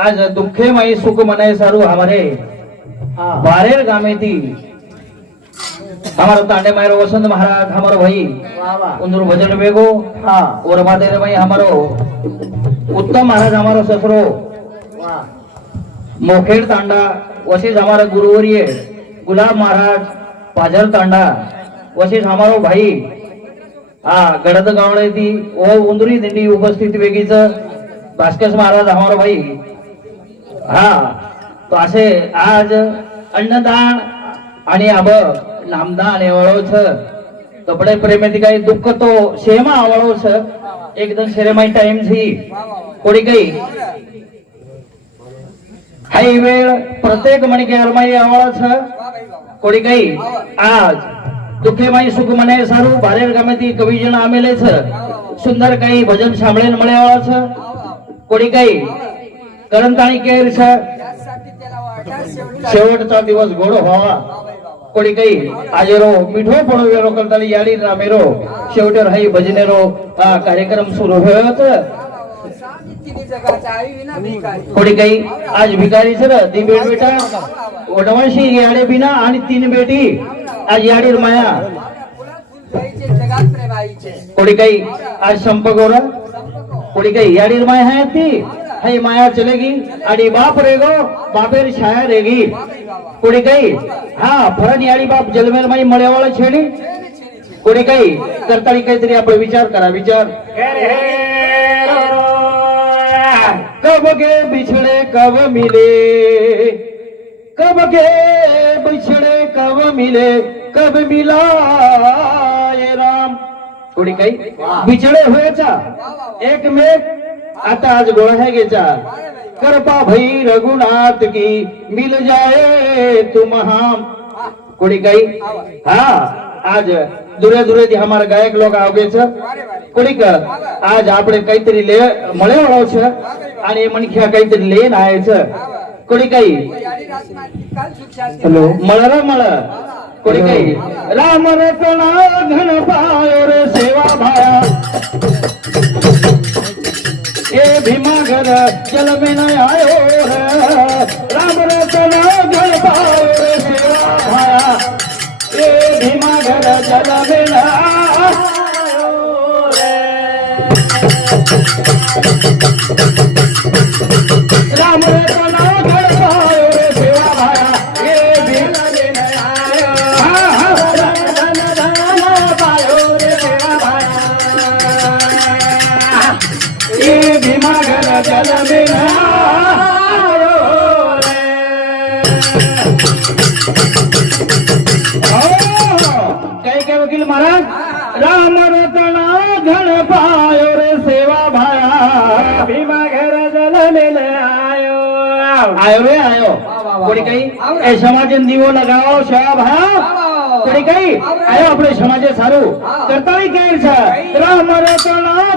आज दुखे मई सुख मनाए सारू हमारे बारेर गामे थी हमारो तांडे मायरो वसंत महाराज हमारो भाई उंदर भजन बेगो हाँ। और मादेर भाई हमारो उत्तम महाराज हमारो ससरो। मोखेड तांडा वशीच हमारा गुरुवर्य गुलाब महाराज पाजर तांडा वशीच हमारो भाई हा गडद गावडे ती ओ उंदरी दिंडी उपस्थित वेगळीच भास्कस महाराज हमारो भाई हा तो असे आज अन्नदान आणि अब नामदान एवढो छ कपडे प्रेमेती काही दुःख तो शेमा आवडो छ एकदम शेरेमाई टाइम छी कोणी काही हाई वेळ प्रत्येक मणके अरमाई आवडा छ कोणी काही आज दुखे माई सुख मने सारू बारेर गामेती कवी जण आमेले छ सुंदर काही भजन સાંભળેન મળે આવા છે કોડી काही करंताळी केर शेवटचा दिवस. गोड व्हावा. कोणी काही आजेरो मिठो पडो वेरो करताली याली रामेरो. शेवटे हाई भजनेरो हा कार्यक्रम सुरू होत. कोणी काही आज भिकारी सर दी बेट. बेटा वडवाशी याडे बिना आणि तीन बेटी. आज याडीर माया. कोणी काही आज संप गोरा कोणी काही याडीर माया आहे ती. हाई माया चलेगी आणि बाप रेगो बापेर छाया रेगी कोणी काही हा फरन याडी बाप जलमेर माई मळ्यावाळा छेडी कोणी काही करताळी काहीतरी आपण विचार करा विचार। कब के बिछड़े कब मिले? कब के बिछड़े कब मिले? कब मिला ये राम? कोणी काही बिछड़े व्हायचा एकमेक आता आज गोळा है गेचा कृपा भई रघुनाथ की मिल जाए तुम हम कोणी काही हा आज दुरे दुरे થી हमारा गायक लोक આવે છે કોડીક આજ આપણે કઈતરી લે મળે વાળો છે અને એ મનખ્યા કઈતરી લઈને આવે છે કોડી કઈ હેલો મળ રે મળ કોડી કઈ રામ રતના ઘન પાયો રે સેવા ભાયા ये भीमा घर जल में न आयो राम रतन जल पाओ सेवा भाया हे भीमा घर जल में न आयो राम रतन આયો રે આયો. કોડી કઈ? એ સમાજે દીવો લગાવો સાહેબ હા? કોડી કઈ? આયો આપણે સમાજે સારું. કરતાળી કેર છે? રામ રતના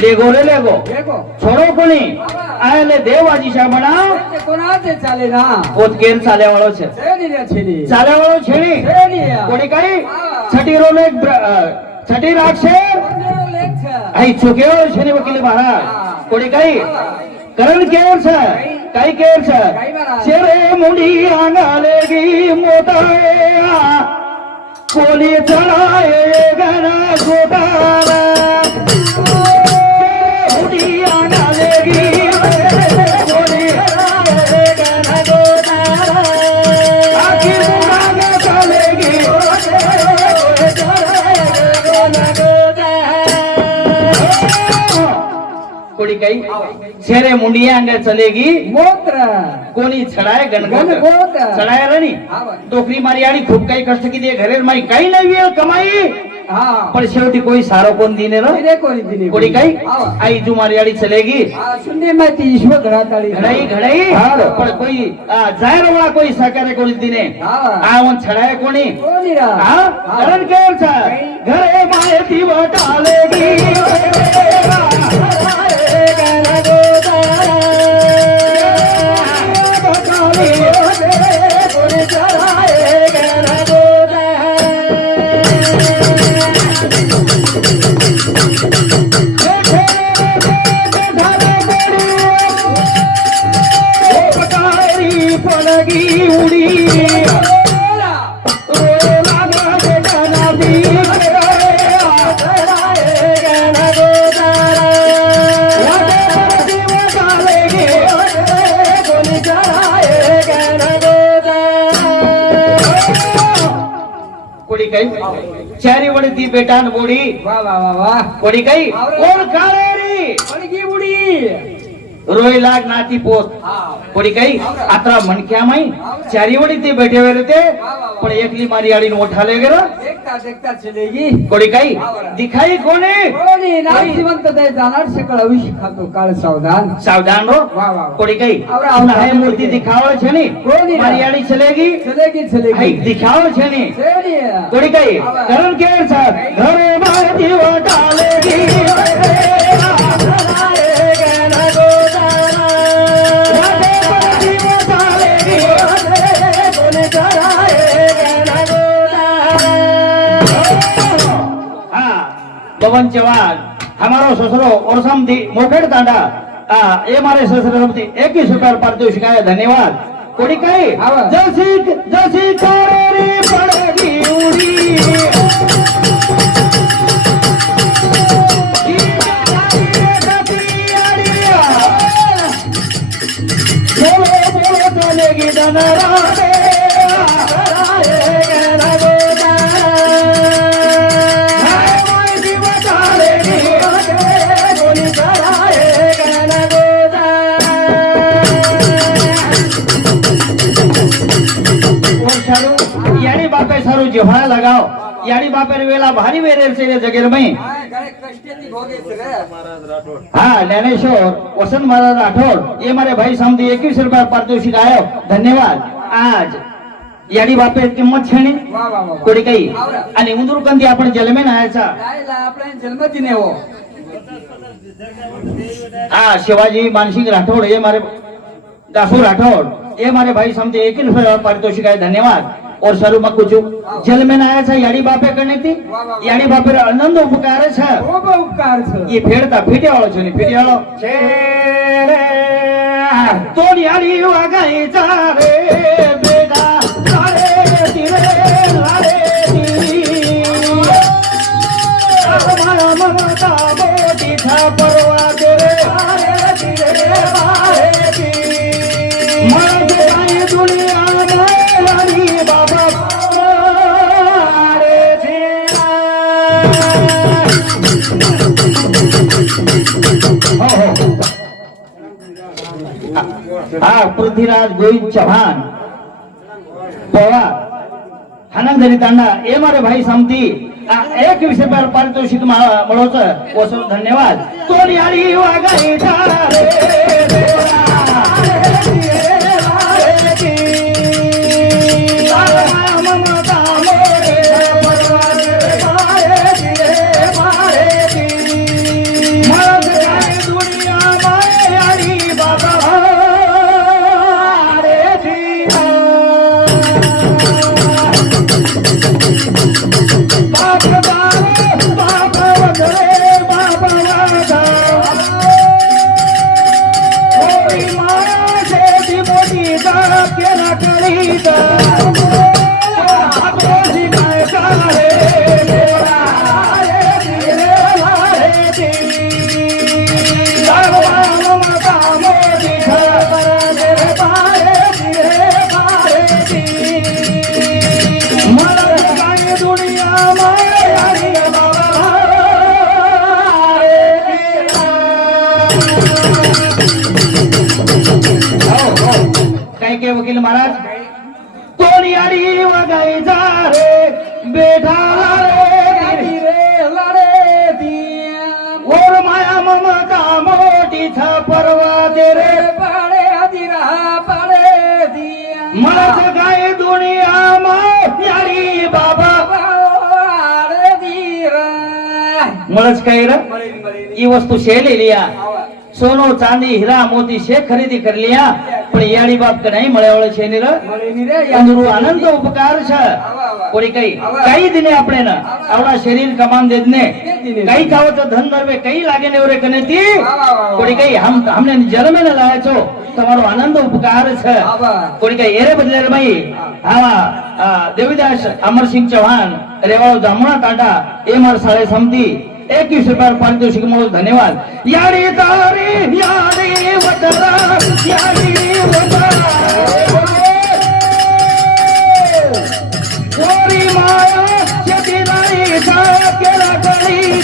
લેગો રે લેગો देखो છોડો કોની આ એટલે દેવાજી શા બનાવ ते कोणाचे चाले ना પોત કેર ચાલ્યા વાળો છે छेडी रे छेडी ચાલ્યા વાળો છેડી छेडी કોની કઈ છઠ્ઠી રો ને છઠ્ઠી રાખશે लेख અહીં ચૂક્યો છે ને વકીલ મહારાજ કોની કઈ કરણ કેર છે કઈ કેર છે કઈ મહારાજ? શેરે મુંડી આંગલેગી મોતાયા કોલી ચડાય ગણા ગોટારા कोणी काही शेरे मुंडिया अंग चलेगी। मोत्र। कोणी छडाय गणगोत. छडाय राणी. नोकरी मारी आणि खूप काही कष्ट किती घरे मारी काही नाही वेळ कमाई। हा। पण शेवटी कोणी सारो कोण दिने र? कोणी दिने कोणी काही बा. आई जू मारी आडी चलेगी। हा, शून्य माहिती ईश्वर घराताळी घडाई घडाई। हा. पण कोई जायर वाला कोई सहकार्य कोणी दिने। हा. आवण छडाय कोणी। कोणी रा. कारण केर छ। घरे माहिती वटालेगी पडगी बेटान बोडी वा वा वा वा कोणी काही कोण काळेरी पडगी उडी रोई लाग नाती पोत कोणी काही आता मनक्या माई चारी वडी ते बैठे वेळे ते पण एकली मारी आडी ओठाले गेलं देखता देखता चलेगी। कोणी काही? दिखाई कोणी? कोणी नाही. जिवंत दय जाणार काळ सावधान. सावधान हो कोणी काही? अपना है मूर्ति कोणी हरियाणी चलेगी. चलेगी चलेगी. हाई दिखावल कोणी काही? करण केर साथ घरे मार जीवा पवन चौहान हमारो ससुरो और समती मोखेड तांडा ये मारे ससुर समती एक ही सुपर पारितोषिक आहे धन्यवाद कोणी काय जसी जसी कोरे पडली उडी. बोलो बोलो चलेगी धनराज બાપે સારું જેવડા લગાવ યાની બાપે વેલા ભારી વેરેલ છે જગેર મઈ હા જ્ઞાનેશ્વર વસંત મહારાજ રાઠોડ એ મારે ભાઈ સમજી એકવીસ રૂપિયા પારિતોષિક આવ્યો ધન્યવાદ આજ યાની બાપે કિંમત છે ને वा वा वा કોડી કઈ અને ઉંદુર કંદી આપણે જલમે ના આયા राहिला आपल्या जन्मदिने हो હા શિવાજી માનસિંગ રાઠોડ એ મારે दासू राठौड़ ये हमारे भाई समझे एक ही रुपये पारितोषिक है धन्यवाद और सरू में कुछ जल में नहाया छा याड़ी बापे करने थी याड़ी बापे आनंद उपकार छा खूब उपकार छा ये फेड़ता फेटे वालो छे ने फेटे वालो छे तो याड़ी आ गई जा बेटा सारे तिरे लारे ती हमारा ममता बोती था हा पृथ्वीराज गोविंद चव्हाण पवार झाली त्यांना ए मारे भाई समती एक विषय पर पारितोषिक मिळवत वसून धन्यवाद कोणी आली वागाई काय काय वकील महाराज? कोण यारी वगायचा रे? बेठा ओर माया ममता मोठीचा परवा दे रे. पाडे दिरा पाडे मलाच काय दुनिया मा यारी बाबा? मलाच काय रे? ही वस्तू शेलेली या. કઈ સોનો ચાંદી હીરા મોતી છે ખરીદી કરી લ્યા. પણ યાળી બાપ કે નહીં મળે છે ની અંદરું આનંદ ઉપકાર છે. કોરી કઈ કઈ દિને આપણે ને? આવડા શરીર કમાન દે ને. કઈ ખાવો તો ધન નરવે કઈ લાગે ને ઓરે કને તી? કોરી કઈ હમ હમને જન્મે ને લાયા છો? તમારો આનંદ ઉપકાર છે. કોઈ કઈ એરે બદલે ભાઈ? હા. દેવીદાસ અમરસિંહ ચૌહાણ રેવાળો જામણા કાંટા એ માર સાળે સમતી एकवीस रुपयावर पारितोषिक म्हणून धन्यवाद. याडी तारे याडी वटरा याडी माया शेती नाही केला कळी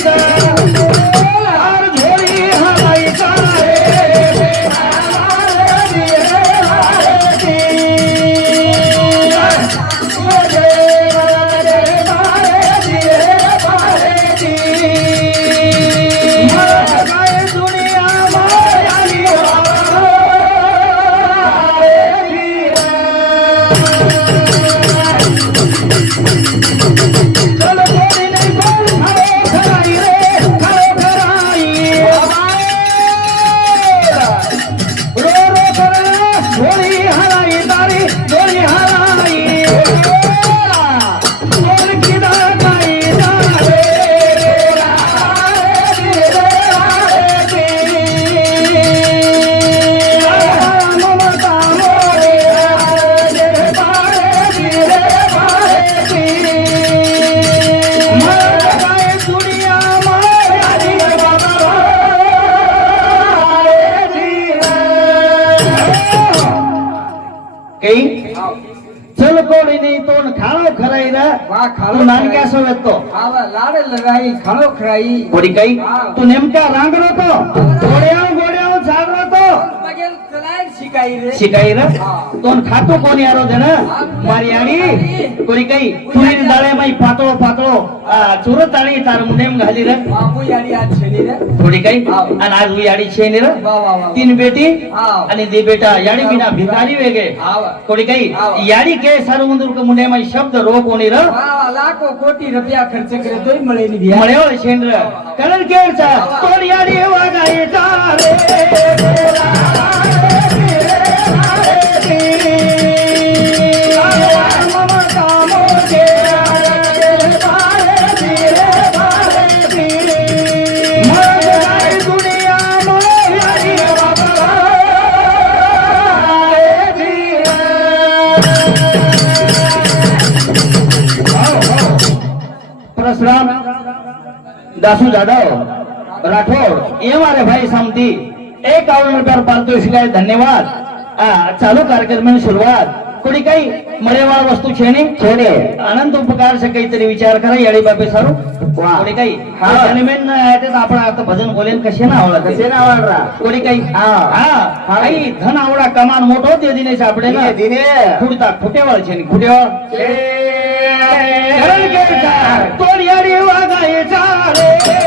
लगाई खळो खराई कोणी काही तू नेमका रांग नको थोड्या शिकाई र तोन खातो कोणी यारो जण? मारी आणि कोणी काही तुरीर जाळे माई पातळो पातळो चोर ताळी तार मुनेम घाली र थोडी काही? आणि आज हुई याडी छेनी र तीन बेटी आणि दी बेटा. याडी बिना भिकारी वेगे. कोणी काही? याडी के सारू मंदूर के मुंडे माई शब्द रो कोणी र लाखो कोटी रुपया खर्च करे तोय मळे नि दिया मळे छेन र कारण केरचा तोड याडी वागाई जा रे. પરશુરામ દાસુ જાદવ રાઠોડ એ મારે ભાई एक करोड़ रुपया पारितोषिक आहे धन्यवाद चालू कार्यक्रमाची सुरुवात कोणी काही मरेवाळ वस्तू छेणे छेणे आनंद उपकार काहीतरी विचार करा याळी बाबे सारू. कोणी काही हा. गणमेन ना आपण आता भजन बोलेन कसे ना आवडा कसे ना आवडा कोणी काही हा. काही धन आवडा कमान मोठो ते दिनेश आपडे ना. दिने फुटता फुटेवाळ छेणे फुटेवाळ छेणे तोर याळी वागायचा रे.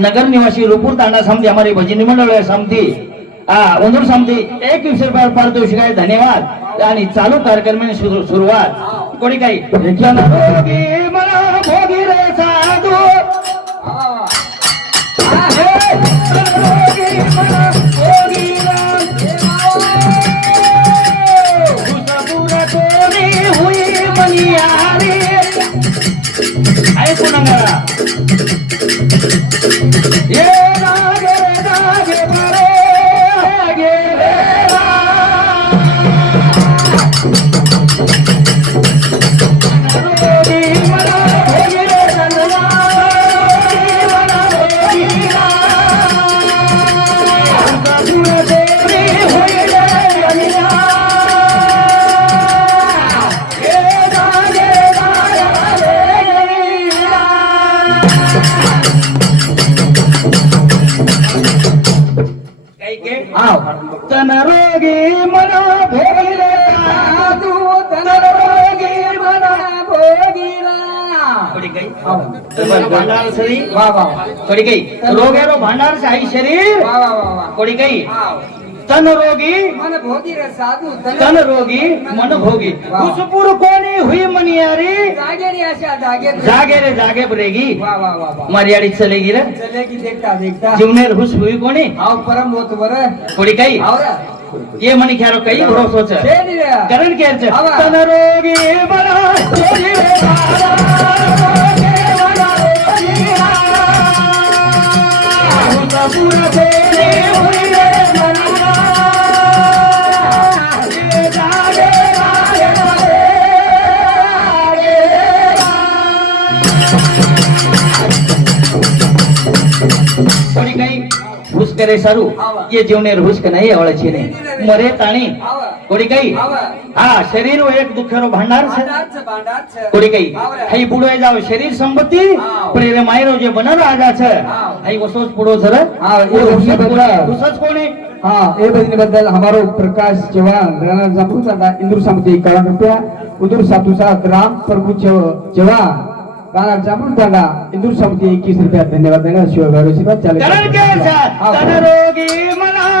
हमारे नगर निवासी रूपुर तांडा समिति हमारी भजनी मंडळ आहे समिती हा उंदूर समिती एक दिवशी पारितोषिक धन्यवाद. आणि चालू कार्यक्रम सुरु- सुरुवात. कोणी काही? जनरोगी मला भोगी रे साधू. मला भोगी हुई ऐकू नका काही भांडार शरीर थोडी काही रोगेरो भांडार शाही शरीर. वा वा वा वा थोडी काही. तन रोगी. मन भोगी रे साधू तन रोगी मन भोगी. कुसपुर कोणी हुई मनियारी? जागे रे अशा जागे जागे रे जागे बरेगी. वा वा वा वा. मर्यादित चलेगी रे चलेगी देखता देखता. जीवनेर हुस हुई कोणी? आओ परम होत बर थोडी काही आवरा ये मनी ख्यालो काही भरोसो छ छे नी रे. करण કોની કઈ હુસ્ક રે સારું એ જીવને હુસ્ક નહીં આવડે છે નહીં મરે તાણી કોડી કઈ હા શરીર એક દુખેરો ભંડાર છે કોડી કઈ હઈ પૂડો જાવ શરીર સંપત્તિ પણ એને માયરો જે બનર રાજા છે હઈ વસોસ પૂડો છે હા એ ઉસસ ઉસસ કોની હા એ બધી બદલ અમારો પ્રકાશ જેવા રાણા જાંબુસાડા ઇન્દુર સામતી કરણ રૂપિયા ઉદુર સાતુ સાત રામ પ્રભુ જેવા રાણા જાંબુસાડા ઇન્દુર સામતી 21 રૂપિયા ધન્યવાદ દેના શિવ ગૌરવ શ્રી ચાલે રોગી મના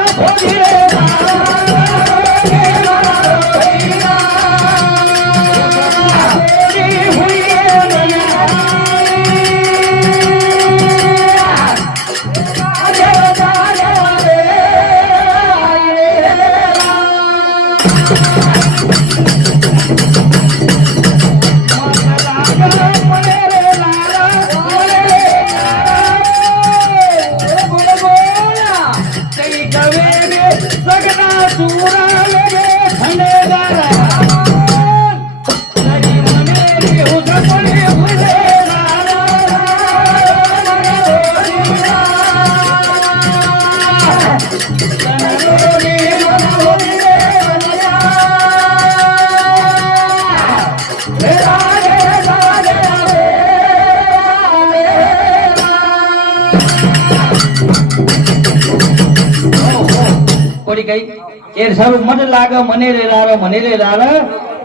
એ સારું મન લાગ મને રે લાર મને રે લાર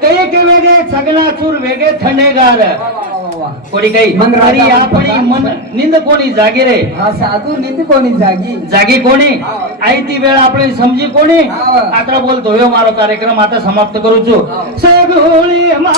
કઈ કે વેગે સગના ચૂર વેગે થંડેગાર કોડી કઈ? મન મારી આપણી મન નિંદ કોની જાગે રે? હા સાધુ નિંદ કોની જાગી? જાગી કોની? આઈતી વેળ આપણે સમજી કોની. આટલા બોલતો હવે મારો કાર્યક્રમ आता સમાપ્ત કરું છું. સગોળી માં